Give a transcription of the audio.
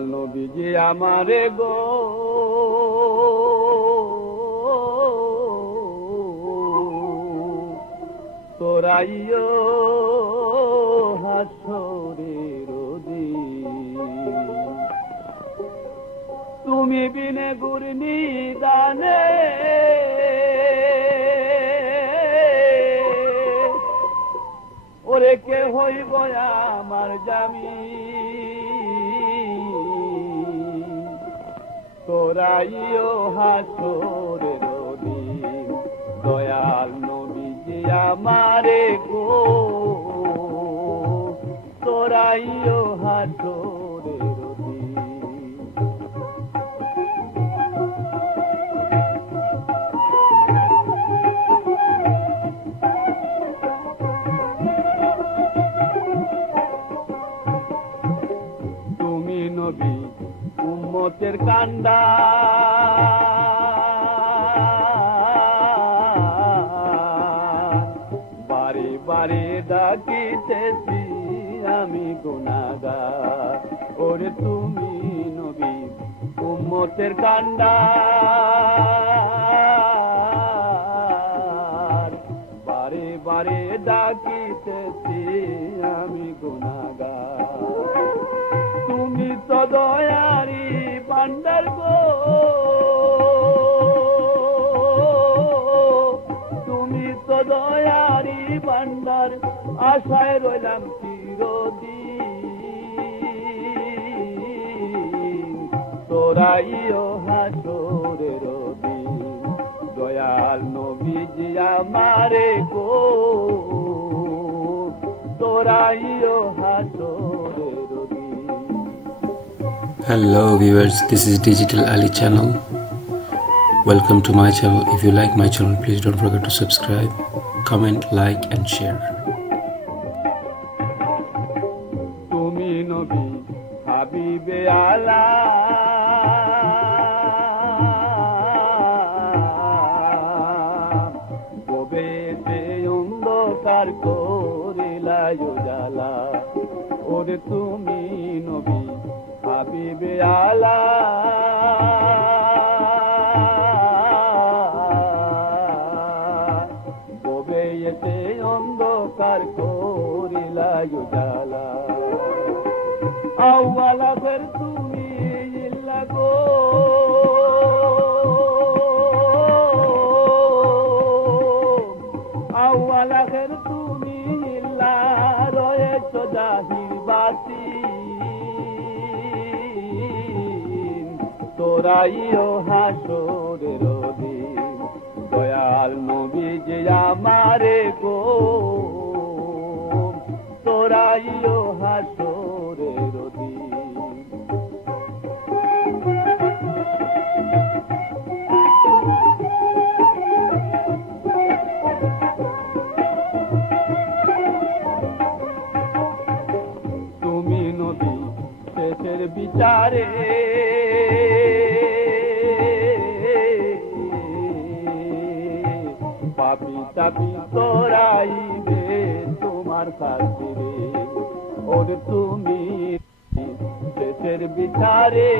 দয়াল নবীজি আমারে গো তোরাইও হাসরের দিন তুমি বিনে গুরনি দানে ওরে কে হইব আমার জামি তোরাইও হাসরের দিন দয়াল নবীজি আমারে গো তোরাইও হাসরের দিন তুমি নবী উম্মতের কান্ডা বারে বারে ডাকিতেছি আমি গুনাহগার ওরে তুমি নবী উম্মতের কান্ডা বারে বারে ডাকিতেছি আমি গুনাহগার তুমি তো দয়ারি ভান্ডার গো তুমি তো দয়ারি ভান্ডার আশায় রইলাম চিরদিন তোরাইও হাসরের দিন দয়াল নবীজি আমারে গো তোরাইও হাসরের দিন। Hello viewers, this is Digital Ali channel. Welcome to my channel. If you like my channel, please don't forget to subscribe, comment, like and share. তুমি নবী হাবিবে আলা কবেতে অন্ধকার করিলা উজালা ওরে তুমি নবী হাবিবে আলা ববেতে অন্ধকার করিলা উজালা আওয়ালা ফের তুমি ইল্লা গো আওয়ালা ফের তুমি ইল্লা রয়েছ জাহির বাসি তোরাইও হাসরের দিন দয়াল নবীজি আমারে গো তোরাইও হাসরের দিন তুমি নবী শেষের বিচারে পাপি তাপি তোরাইবে তোমার শাস্তিরে ওরে তুমি শেষের বিচারে